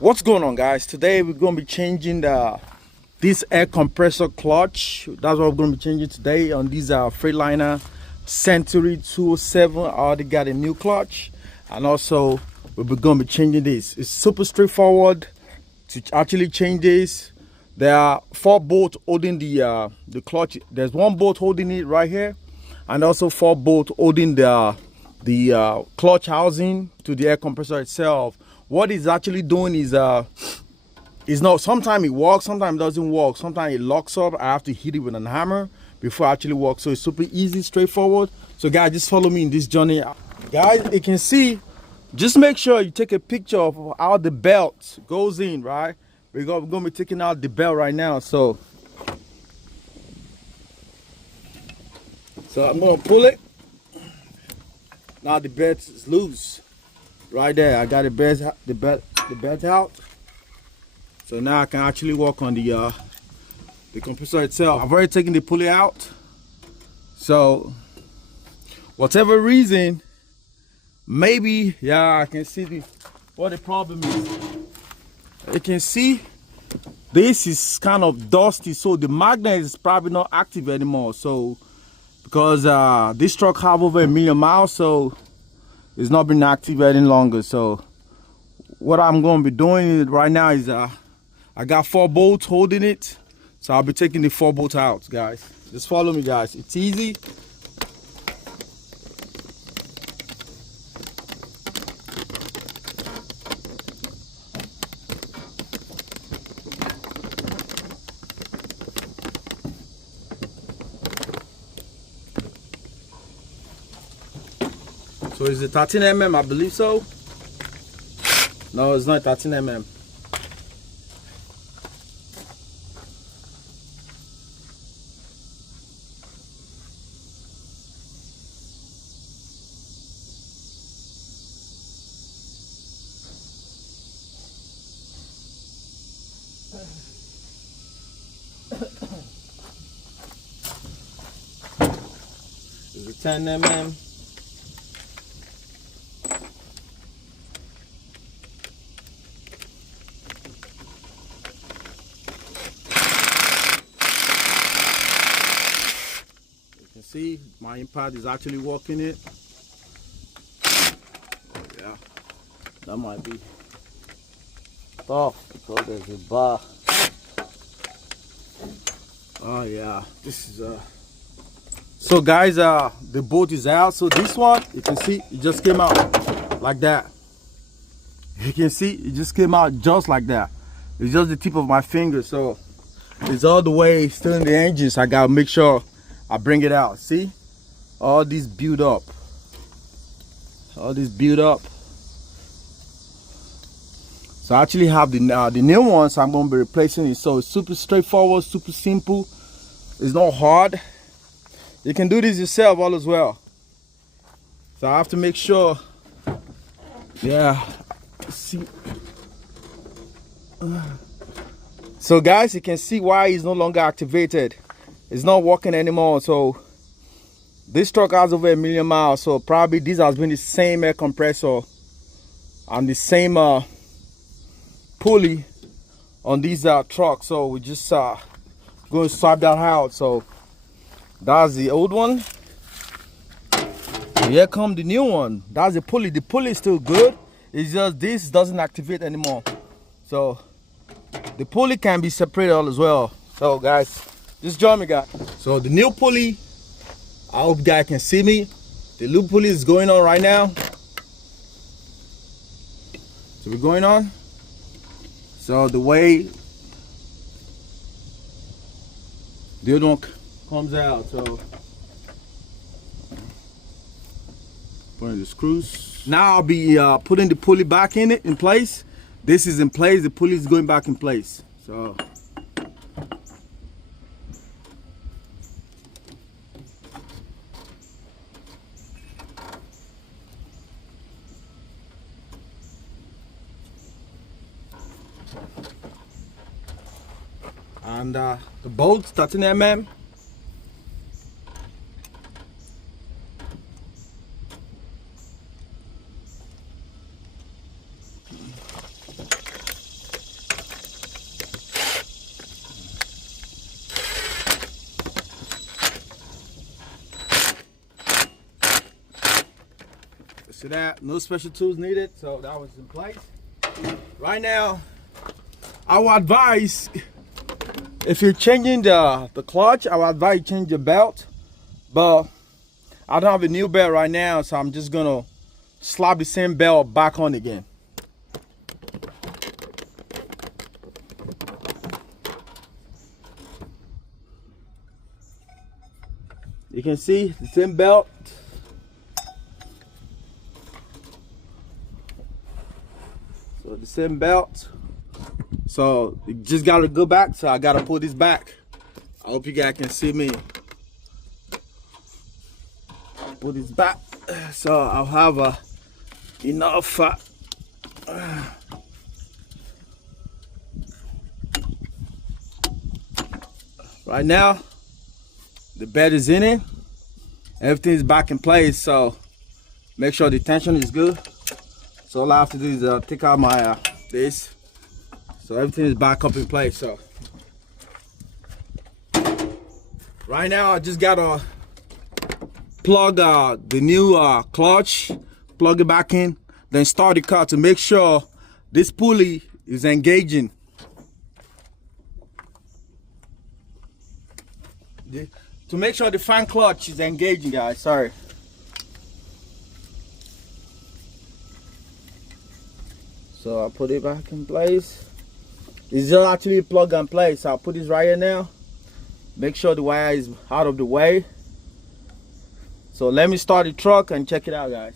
What's going on, guys? Today we're going to be changing this air compressor clutch. That's what we're going to be changing today on these freightliner Century 207. I already got a new clutch, and also we're going to be changing this. It's super straightforward to actually change this. There are 4 bolts holding the clutch. There's 1 bolt holding it right here, and also 4 bolts holding the clutch housing to the air compressor itself. What it's actually doing is not, sometimes it works, sometimes it doesn't work, sometimes it locks up. I have to hit it with a hammer before it actually works. So it's super easy, straightforward. So guys, just follow me in this journey. Guys, you can see, just make sure you take a picture of how the belt goes in, right? We're going to be taking out the belt right now. So I'm going to pull it. Now the belt is loose. Right there, I got the belt out. So now I can actually work on the compressor itself. I've already taken the pulley out. So whatever reason, maybe, yeah, I can see what the problem is. You can see this is kind of dusty, so the magnet is probably not active anymore. So because this truck have over 1 million miles, so it's not been active any longer. So what I'm going to be doing right now is I got 4 bolts holding it, so I'll be taking the 4 bolts out, guys. Just follow me, guys. It's easy. So is it 13 mm? I believe so. No, it's not 13 mm. Is it 10 mm? See, my impact is actually working it. Oh yeah, that might be tough because there's a bar. Oh yeah, this is so guys, the bolt is out. So this one, you can see it just came out like that. You can see it just came out just like that. It's just the tip of my finger, so it's all the way still in the engine. So I gotta make sure I bring it out. See, all these build up, so I actually have the new one, so I'm going to be replacing it. So it's super straightforward, super simple. It's not hard. You can do this yourself all as well. So I have to make sure, yeah, see. So guys, you can see why it's no longer activated. It's not working anymore. So this truck has over 1 million miles, so probably this has been the same air compressor and the same pulley on these trucks. So we just going to swap that out. So that's the old one. Here come the new one. That's the pulley. The pulley is still good. It's just this doesn't activate anymore. So the pulley can be separated as well. So guys, just join me, guys. So the new pulley, I hope you guys can see me. The new pulley is going on right now. So we're going on. So the way the other one comes out. So putting the screws. Now I'll be putting the pulley back in place. This is in place. The pulley is going back in place. So. And the bolt 13 mm. So that no special tools needed, so that was in place. Right now, I would advise, if you're changing the clutch, I would advise you change the belt. But I don't have a new belt right now, so I'm just gonna slap the same belt back on again. You can see the same belt. So the same belt. So you just gotta go back. So I gotta pull this back. I hope you guys can see me. Pull this back. So I'll have enough. Right now, the bed is in it. Everything is back in place. So make sure the tension is good. So all I have to do is take out my this. So everything is back up in place. So right now I just gotta plug the new clutch, plug it back in, then start the car to make sure this pulley is engaging. To make sure the fan clutch is engaging, guys. Sorry. So I'll put it back in place. This is actually plug and play. So I'll put this right here now. Make sure the wire is out of the way. So let me start the truck and check it out, guys.